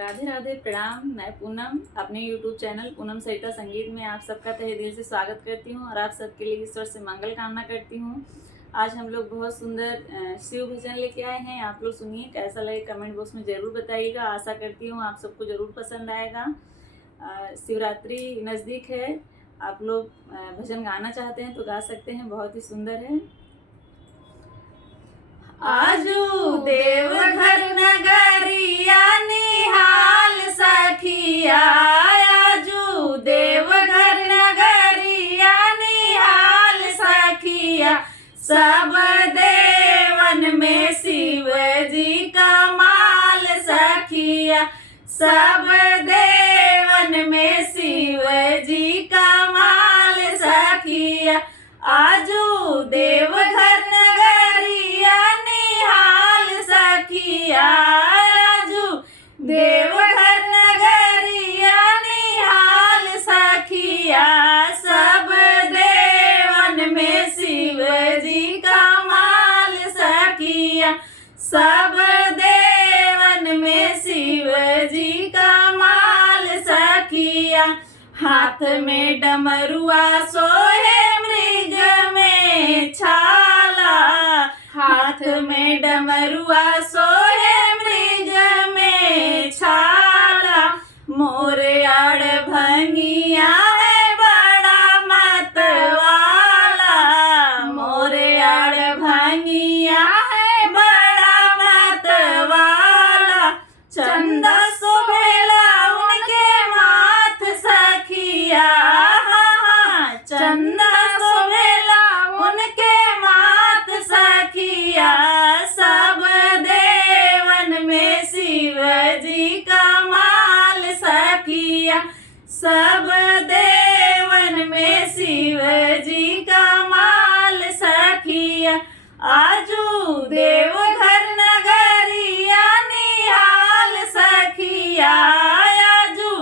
राधे राधे, प्रणाम। मैं पूनम अपने YouTube चैनल पूनम सरिता संगीत में आप सबका तहे दिल से स्वागत करती हूँ और आप सबके लिए ईश्वर से मंगल कामना करती हूँ। आज हम लोग बहुत सुंदर शिव भजन लेके आए हैं। आप लोग सुनिए, कैसा लगे कमेंट बॉक्स में ज़रूर बताइएगा। आशा करती हूँ आप सबको ज़रूर पसंद आएगा। शिवरात्रि नज़दीक है, आप लोग भजन गाना चाहते हैं तो गा सकते हैं, बहुत ही सुंदर है। आजू देवघर नगरिया निहाल सखिया, आजू देवघर नगरिया निहाल सखिया। सब देवन में शिव जी कमाल सखिया, सब देवन में शिव जी कमाल सखिया। आजू देवघर नगरिया निहाल सखिया, आजू देवघर नगरिया निहाल सखिया। सब देवन में शिव जी कमाल सखिया, सब देवन में शिव जी कमाल सखिया। हाथ में डमरुआ सोहे मृग में छाला, हाथ में डमरुआ सोहे मृग में छाला। मोरे आड़ भंगिया है बड़ा मतवाला, मोरे आड़ भंगिया है बड़ा मतवाला। चंदा सुभेला उनके माथ सखिया, चंदा सुभेला उनके माथ सखिया। सब देवन में शिव जी कमाल सखिया, सब देवन में शिव जी कमाल सखिया। आजू देवघर नगरिया निहाल सखिया, आजू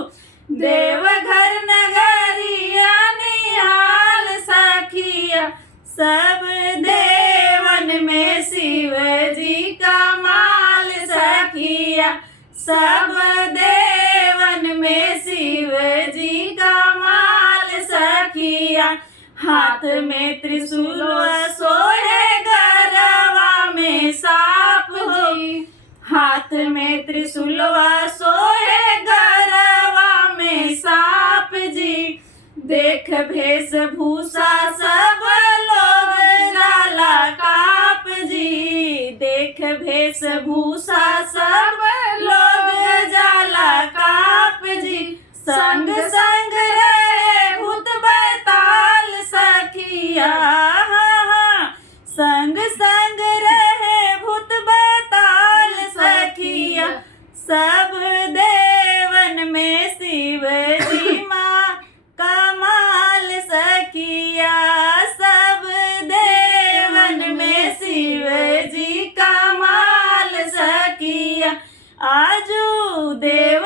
देवघर नगरिया निहाल सखिया। सब देवन में शिव जी कमाल सखिया, सब देवन में शिव जी कमाल सखिया। हाथ में त्रिशूल सोहे गरवा में साप जी, हाथ में त्रिशूल सोहे गरवा में साप जी। देख वेशभूषा सब लोग जाला काप जी, देख वेशभूषा सब लोग जाला काप जी। संग संग रहे भूत बैताल सखिया, संग संग रहे भूत बैताल सखिया। सब देवन में शिव जी माँ कमाल सखिया, सब देवन में शिव जी कमाल सखिया। आजू देव